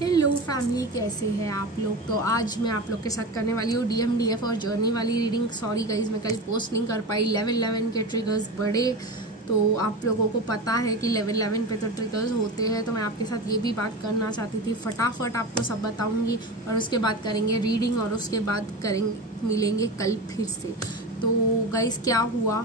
Hello family, कैसे हैं आप लोग। तो आज मैं आप लोग के साथ करने वाली हूँ डीएम डीएफ और जर्नी वाली रीडिंग। सॉरी गाइज, मैं कल पोस्ट नहीं कर पाई। 11/11 के ट्रिगर्स बढ़े, तो आप लोगों को पता है कि 11/11 पे तो ट्रिगर्स होते हैं। तो मैं आपके साथ ये भी बात करना चाहती थी। फटाफट आपको सब बताऊंगी और उसके बाद करेंगे रीडिंग और उसके बाद मिलेंगे कल फिर से। तो गाइज क्या हुआ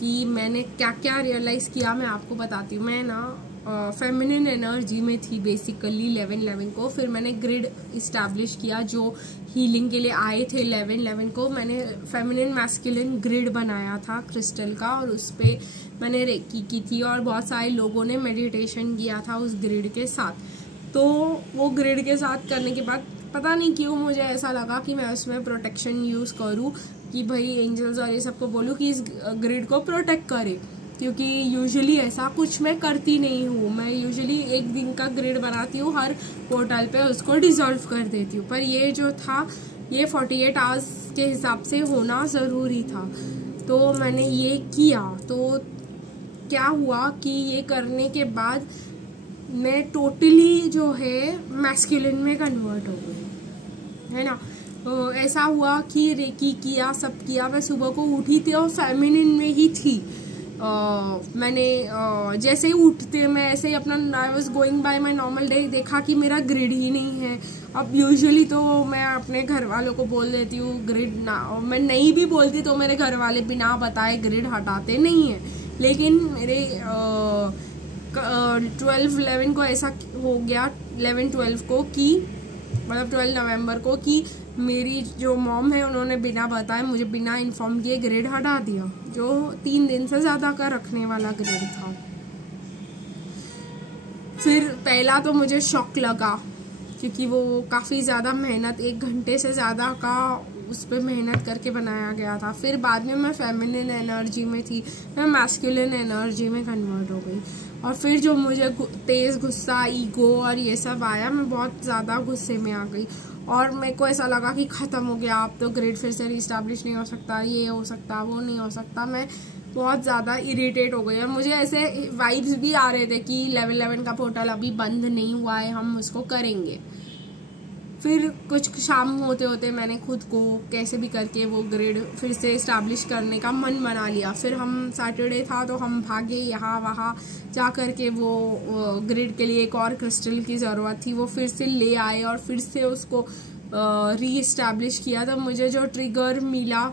कि मैंने क्या क्या रियलाइज़ किया मैं आपको बताती हूँ। मैं ना फेमिनिन एनर्जी में थी बेसिकली 11/11 को। फिर मैंने ग्रिड इस्टेब्लिश किया जो हीलिंग के लिए आए थे 11/11 को। मैंने फेमिनिन मैस्कुलिन ग्रिड बनाया था क्रिस्टल का और उस पर मैंने रेकी की थी और बहुत सारे लोगों ने मेडिटेशन किया था उस ग्रिड के साथ। तो वो ग्रिड के साथ करने के बाद पता नहीं क्यों मुझे ऐसा लगा कि मैं उसमें प्रोटेक्शन यूज़ करूँ, कि भाई एंजल्स और ये सबको बोलूँ कि इस ग्रिड को प्रोटेक्ट करे, क्योंकि यूजुअली ऐसा कुछ मैं करती नहीं हूँ। मैं यूजुअली एक दिन का ग्रिड बनाती हूँ हर पोर्टल पे, उसको डिसॉल्व कर देती हूँ। पर ये जो था ये 48 आवर्स के हिसाब से होना ज़रूरी था, तो मैंने ये किया। तो क्या हुआ कि ये करने के बाद मैं टोटली जो है मैस्कुलिन में कन्वर्ट हो गई, है ना। तो ऐसा हुआ कि रेकी किया, सब किया। मैं सुबह को उठी थी और फेमिनिन में ही थी। मैंने जैसे ही उठते मैं ऐसे ही अपना I was going by my normal day, देखा कि मेरा ग्रिड ही नहीं है। अब यूजुअली तो मैं अपने घर वालों को बोल देती हूँ ग्रिड ना, मैं नहीं भी बोलती तो मेरे घर वाले बिना बताए ग्रिड हटाते नहीं हैं। लेकिन मेरे 12/11 को ऐसा हो गया, 11/12 को कि मतलब 12 नवंबर को, कि मेरी जो मॉम है उन्होंने बिना बताए मुझे बिना इन्फॉर्म किए ग्रिड हटा दिया, जो 3 दिन से ज़्यादा का रखने वाला ग्रिड था। फिर पहला तो मुझे शॉक लगा क्योंकि वो काफ़ी ज़्यादा मेहनत, 1 घंटे से ज़्यादा का उस पर मेहनत करके बनाया गया था। फिर बाद में मैं फेमिनिन एनर्जी में थी, मैं मैस्कुलिन एनर्जी में कन्वर्ट हो गई। और फिर जो मुझे तेज़ गुस्सा, ईगो और ये सब आया, मैं बहुत ज़्यादा गुस्से में आ गई और मेरे को ऐसा लगा कि ख़त्म हो गया, अब तो ग्रिड फिर से रिस्टैब्लिश नहीं हो सकता, ये हो सकता, वो नहीं हो सकता। मैं बहुत ज़्यादा इरिटेट हो गई और मुझे ऐसे वाइब्स भी आ रहे थे कि 11/11 का पोर्टल अभी बंद नहीं हुआ है, हम उसको करेंगे। फिर कुछ शाम होते होते मैंने खुद को कैसे भी करके वो ग्रिड फिर से इस्टेब्लिश करने का मन बना लिया। फिर हम सैटरडे था तो हम भागे यहाँ वहाँ जा कर के वो ग्रिड के लिए एक और क्रिस्टल की ज़रूरत थी, वो फिर से ले आए और फिर से उसको री इस्टेब्लिश किया। तब मुझे जो ट्रिगर मिला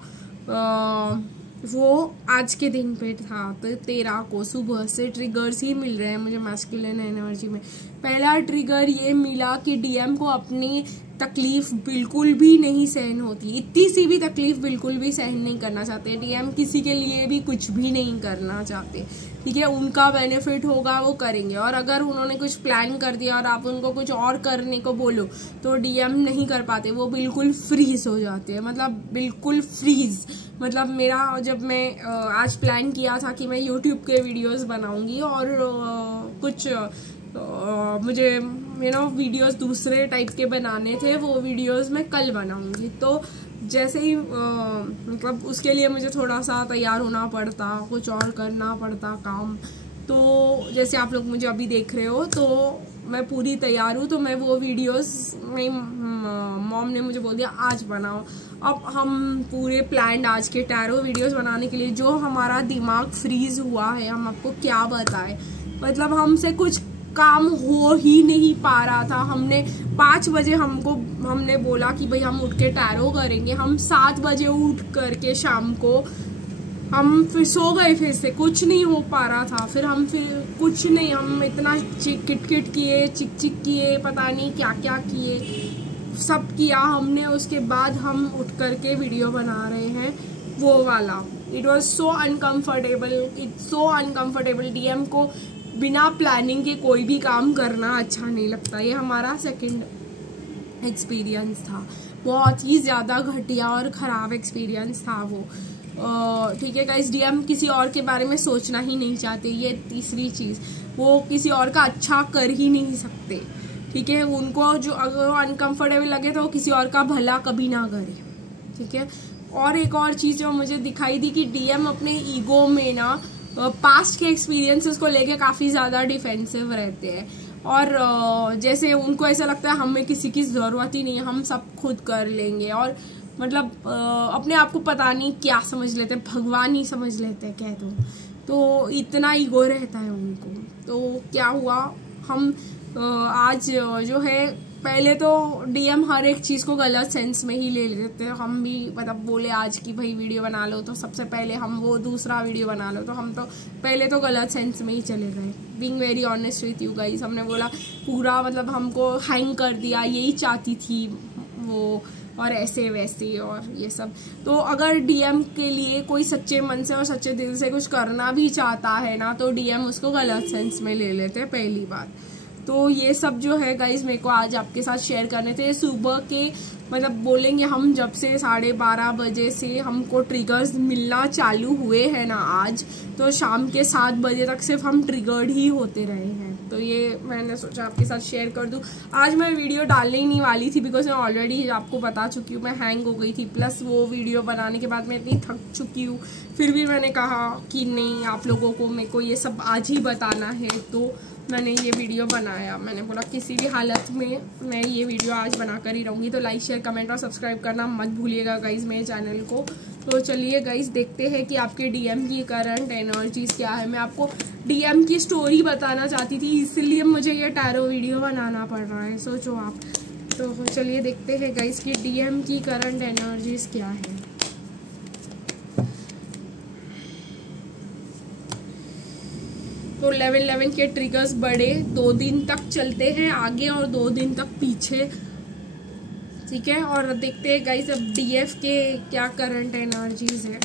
वो आज के दिन पे था, तो 13 को सुबह से ट्रिगर्स ही मिल रहे हैं मुझे मैस्कुलिन एनर्जी में। पहला ट्रिगर ये मिला कि डीएम को अपनी तकलीफ बिल्कुल भी नहीं सहन होती, इतनी सी भी तकलीफ बिल्कुल भी सहन नहीं करना चाहते डीएम, किसी के लिए भी कुछ भी नहीं करना चाहते, ठीक है। उनका बेनिफिट होगा वो करेंगे, और अगर उन्होंने कुछ प्लान कर दिया और आप उनको कुछ और करने को बोलो तो डीएम नहीं कर पाते, वो बिल्कुल फ्रीज हो जाते हैं, मतलब बिल्कुल फ्रीज। मतलब मेरा जब मैं आज प्लान किया था कि मैं यूट्यूब के वीडियोस बनाऊंगी और कुछ मुझे वीडियोस दूसरे टाइप के बनाने थे, वो वीडियोस मैं कल बनाऊंगी। तो जैसे ही मतलब उसके लिए मुझे थोड़ा सा तैयार होना पड़ता, कुछ और करना पड़ता काम। तो जैसे आप लोग मुझे अभी देख रहे हो तो मैं पूरी तैयार हूँ, तो मैं वो वीडियोस में मॉम ने मुझे बोल दिया आज बनाओ। अब हम पूरे प्लान आज के टैरो वीडियोस बनाने के लिए, जो हमारा दिमाग फ्रीज हुआ है, हम आपको क्या बताएं, मतलब हमसे कुछ काम हो ही नहीं पा रहा था। हमने 5 बजे हमने बोला कि भाई हम उठ के टैरो करेंगे, हम 7 बजे उठ करके शाम को हम फिर सो गए, फिर से कुछ नहीं हो पा रहा था। फिर कुछ नहीं, हम इतना किट किए, चिक किए, पता नहीं क्या क्या किए, सब किया हमने। उसके बाद हम उठ करके वीडियो बना रहे हैं वो वाला। It was so uncomfortable, it's so uncomfortable. DM को बिना प्लानिंग के कोई भी काम करना अच्छा नहीं लगता। ये हमारा सेकंड एक्सपीरियंस था, बहुत ही ज़्यादा घटिया और ख़राब एक्सपीरियंस था वो, ठीक है गाइस। डीएम किसी और के बारे में सोचना ही नहीं चाहते, ये तीसरी चीज़, वो किसी और का अच्छा कर ही नहीं सकते, ठीक है। उनको जो अगर वो अनकम्फर्टेबल लगे तो वो किसी और का भला कभी ना करे, ठीक है। और एक और चीज़ जो मुझे दिखाई दी कि डीएम अपने ईगो में ना पास्ट के एक्सपीरियंसेस को लेके काफ़ी ज़्यादा डिफेंसिव रहते हैं। और जैसे उनको ऐसा लगता है हमें किसी की ज़रूरत ही नहीं है, हम सब खुद कर लेंगे, और मतलब अपने आप को पता नहीं क्या समझ लेते हैं, भगवान ही समझ लेते हैं कह दो, तो इतना ईगो रहता है उनको। तो क्या हुआ, हम आज जो है, पहले तो डीएम हर एक चीज़ को गलत सेंस में ही ले लेते हैं। हम भी मतलब बोले आज की भाई वीडियो बना लो, तो सबसे पहले हम वो दूसरा वीडियो बना लो, तो हम तो पहले तो गलत सेंस में ही चले गए। Being very honest with you guys, हमने बोला पूरा मतलब हमको हैंग कर दिया, यही चाहती थी वो, और ऐसे वैसे और ये सब। तो अगर डीएम के लिए कोई सच्चे मन से और सच्चे दिल से कुछ करना भी चाहता है ना, तो डीएम उसको गलत सेंस में ले लेते हैं, पहली बात। तो ये सब जो है गाइज मेरे को आज आपके साथ शेयर करने थे। सुबह के मतलब बोलेंगे हम जब से 12:30 बजे से हमको ट्रिगर्स मिलना चालू हुए हैं ना आज, तो शाम के 7 बजे तक सिर्फ हम ट्रिगर्ड ही होते रहे हैं। तो ये मैंने सोचा आपके साथ शेयर कर दूं। आज मैं वीडियो डालने ही नहीं वाली थी, बिकॉज मैं ऑलरेडी आपको बता चुकी हूँ मैं हैंग हो गई थी, प्लस वो वीडियो बनाने के बाद मैं इतनी थक चुकी हूँ। फिर भी मैंने कहा कि नहीं, आप लोगों को मेरे को ये सब आज ही बताना है, तो मैंने ये वीडियो बनाया। मैंने बोला किसी भी हालत में मैं ये वीडियो आज बनाकर ही रहूँगी। तो लाइक शेयर कमेंट और सब्सक्राइब करना मत भूलिएगा गाइज मेरे चैनल को। तो चलिए गाइज देखते हैं कि आपके डीएम की करंट एनर्जीज क्या है। मैं आपको डीएम की स्टोरी बताना चाहती थी, इसलिए मुझे ये टैरो वीडियो बनाना पड़ रहा है, सोचो आप। तो चलिए देखते हैं गाइज कि डीएम की करंट एनर्जीज क्या है। तो 11-11 के ट्रिगर्स बड़े 2 दिन तक चलते हैं आगे और 2 दिन तक पीछे, ठीक है। और देखते हैं गाइस अब डीएफ के क्या करंट एनर्जीज है।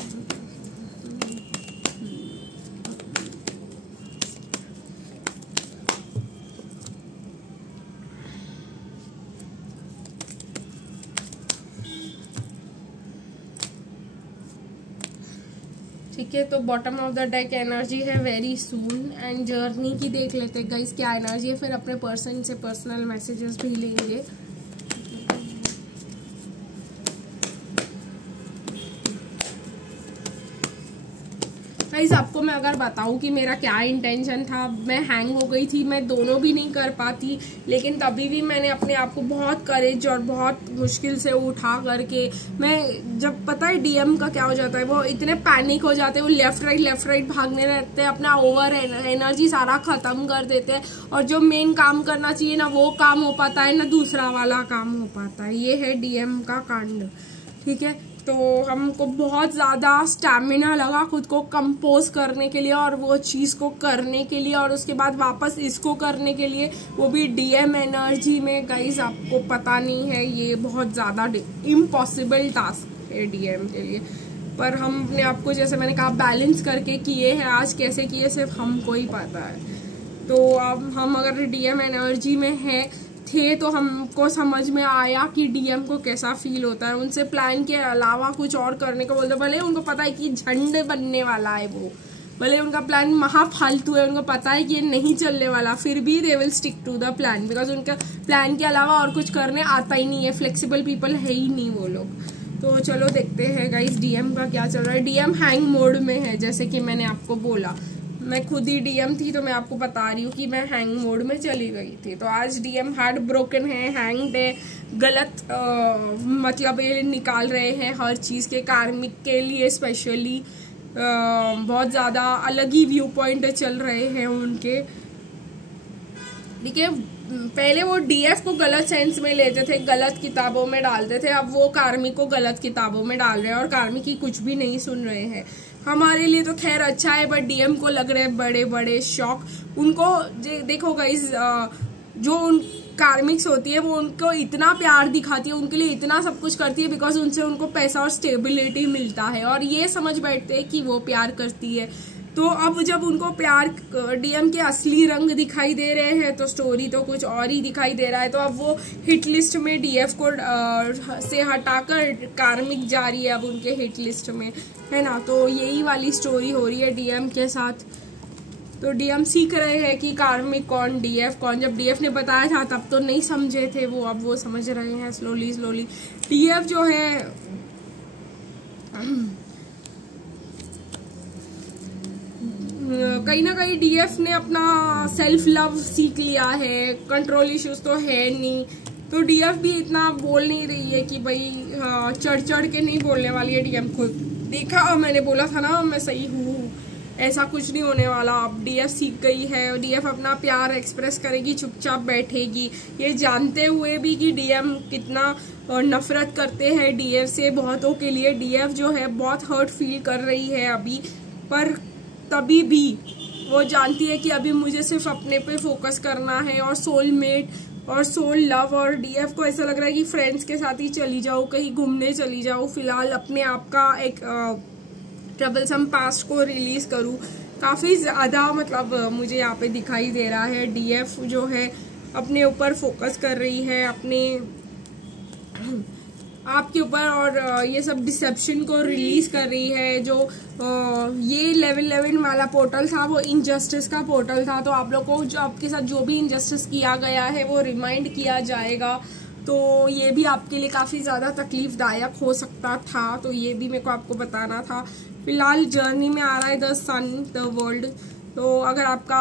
ठीक है, तो bottom of the deck energy है वेरी सून एंड जर्नी की देख लेते हैं गाइस क्या एनर्जी है, फिर अपने पर्सन से पर्सनल मैसेजेस भी लेंगे। गाइस आपको मैं अगर बताऊं कि मेरा क्या इंटेंशन था, मैं हैंग हो गई थी, मैं दोनों भी नहीं कर पाती, लेकिन तभी भी मैंने अपने आप को बहुत करेज और बहुत मुश्किल से उठा करके, मैं जब पता है डीएम का क्या हो जाता है, वो इतने पैनिक हो जाते हैं, वो लेफ्ट राइट भागने रहते हैं, अपना ओवर एनर्जी सारा खत्म कर देते हैं, और जो मेन काम करना चाहिए ना वो काम हो पाता है ना दूसरा वाला काम हो पाता है। ये है डीएम का कांड, ठीक है। तो हमको बहुत ज़्यादा स्टैमिना लगा खुद को कंपोज करने के लिए और वो चीज़ को करने के लिए, और उसके बाद वापस इसको करने के लिए, वो भी डीएम एनर्जी में। गाइस आपको पता नहीं है, ये बहुत ज़्यादा इम्पॉसिबल टास्क है डीएम के लिए, पर हम अपने आप को जैसे मैंने कहा बैलेंस करके किए हैं। आज कैसे किए सिर्फ हमको ही पता है। तो अब हम अगर डीएम एनर्जी में हैं थे तो हमको समझ में आया कि डीएम को कैसा फील होता है। उनसे प्लान के अलावा कुछ और करने को बोलते, भले उनको पता है कि झंड बनने वाला है वो, भले उनका प्लान महा फालतू है, उनको पता है कि ये नहीं चलने वाला, फिर भी they will stick to the plan, because उनका प्लान के अलावा और कुछ करने आता ही नहीं है। फ्लेक्सिबल पीपल है ही नहीं वो लोग। तो चलो देखते हैं गाइस डीएम का क्या चल रहा है। डीएम हैंग मोड में है, जैसे कि मैंने आपको बोला, मैं खुद ही डीएम थी तो मैं आपको बता रही हूँ कि मैं हैंग मोड में चली गई थी। तो आज डीएम हार्ट ब्रोकन है, हैंग्ड है, गलत मतलब ये निकाल रहे हैं हर चीज़ के, कार्मिक के लिए स्पेशली बहुत ज़्यादा अलग ही व्यू पॉइंट चल रहे हैं उनके, ठीक है। पहले वो डीएफ को गलत सेंस में लेते थे, गलत किताबों में डालते थे, अब वो कार्मिक को गलत किताबों में डाल रहे हैं और कार्मिक की कुछ भी नहीं सुन रहे हैं। हमारे लिए तो खैर अच्छा है, बट डीएम को लग रहे हैं बड़े बड़े शौक। उनको देखो गाइस, जो उन कार्मिक्स होती है वो उनको इतना प्यार दिखाती है, उनके लिए इतना सब कुछ करती है, बिकॉज उनसे उनको पैसा और स्टेबिलिटी मिलता है, और ये समझ बैठते हैं कि वो प्यार करती है। तो अब जब उनको प्यार डीएम के असली रंग दिखाई दे रहे हैं तो स्टोरी तो कुछ और ही दिखाई दे रहा है। तो अब वो हिट लिस्ट में डीएफ को से हटाकर कार्मिक जा रही है अब उनके हिट लिस्ट में, है ना। तो यही वाली स्टोरी हो रही है डीएम के साथ। तो डीएम सीख रहे हैं कि कार्मिक कौन डीएफ कौन। जब डीएफ ने बताया था तब तो नहीं समझे थे वो, अब वो समझ रहे हैं स्लोली स्लोली। डीएफ जो है कहीं ना कहीं डीएफ ने अपना सेल्फ लव सीख लिया है, कंट्रोल इश्यूज तो है नहीं, तो डीएफ भी इतना बोल नहीं रही है कि भाई चढ़ चढ़ के नहीं बोलने वाली है डीएफ खुद। देखा, मैंने बोला था ना मैं सही हूँ, ऐसा कुछ नहीं होने वाला। अब डीएफ सीख गई है, डीएफ अपना प्यार एक्सप्रेस करेगी, चुपचाप बैठेगी, ये जानते हुए भी कि डीएम कितना नफरत करते हैं डीएफ से बहुतों के लिए। डीएफ जो है बहुत हर्ट फील कर रही है अभी, पर तभी भी वो जानती है कि अभी मुझे सिर्फ अपने पे फोकस करना है और सोलमेट और सोल लव। और डीएफ को ऐसा लग रहा है कि फ्रेंड्स के साथ ही चली जाओ, कहीं घूमने चली जाओ, फिलहाल अपने आप का एक ट्रबलसम पास्ट को रिलीज करूं। काफ़ी ज़्यादा मतलब मुझे यहाँ पे दिखाई दे रहा है डीएफ जो है अपने ऊपर फोकस कर रही है, अपने आपके ऊपर, और ये सब डिसेप्शन को रिलीज कर रही है। जो ये लेवल 11 वाला पोर्टल था वो इनजस्टिस का पोर्टल था, तो आप लोग को जो आपके साथ जो भी इनजस्टिस किया गया है वो रिमाइंड किया जाएगा, तो ये भी आपके लिए काफ़ी ज़्यादा तकलीफदायक हो सकता था, तो ये भी मेरे को आपको बताना था। फिलहाल जर्नी में आ रहा है द सन द वर्ल्ड, तो अगर आपका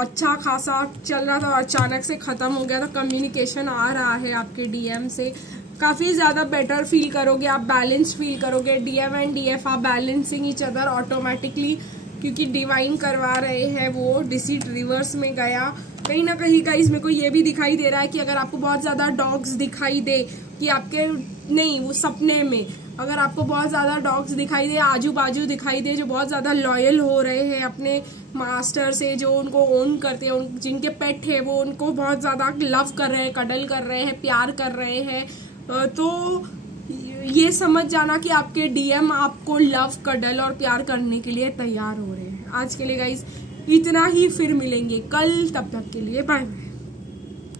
अच्छा खासा चल रहा था और अचानक से ख़त्म हो गया तो कम्युनिकेशन आ रहा है आपके डीएम से, काफ़ी ज़्यादा बेटर फील करोगे आप, बैलेंस्ड फील करोगे। DM and DF are balancing each other automatically, क्योंकि डिवाइन करवा रहे हैं वो। डिसीट रिवर्स में गया। कहीं ना कहीं गाइस मेरे को ये भी दिखाई दे रहा है कि अगर आपको बहुत ज़्यादा डॉग्स दिखाई दे कि आपके नहीं वो सपने में, अगर आपको बहुत ज़्यादा डॉग्स दिखाई दे, आजू बाजू दिखाई दे, जो बहुत ज़्यादा लॉयल हो रहे हैं अपने मास्टर से, जो उनको ओन करते हैं, जिनके पेट है वो उनको बहुत ज़्यादा लव कर रहे हैं, कडल कर रहे हैं, प्यार कर रहे हैं, तो ये समझ जाना कि आपके डीएम आपको लव, कडल और प्यार करने के लिए तैयार हो रहे हैं। आज के लिए गाइस इतना ही, फिर मिलेंगे कल, तब तक के लिए बाय बाय।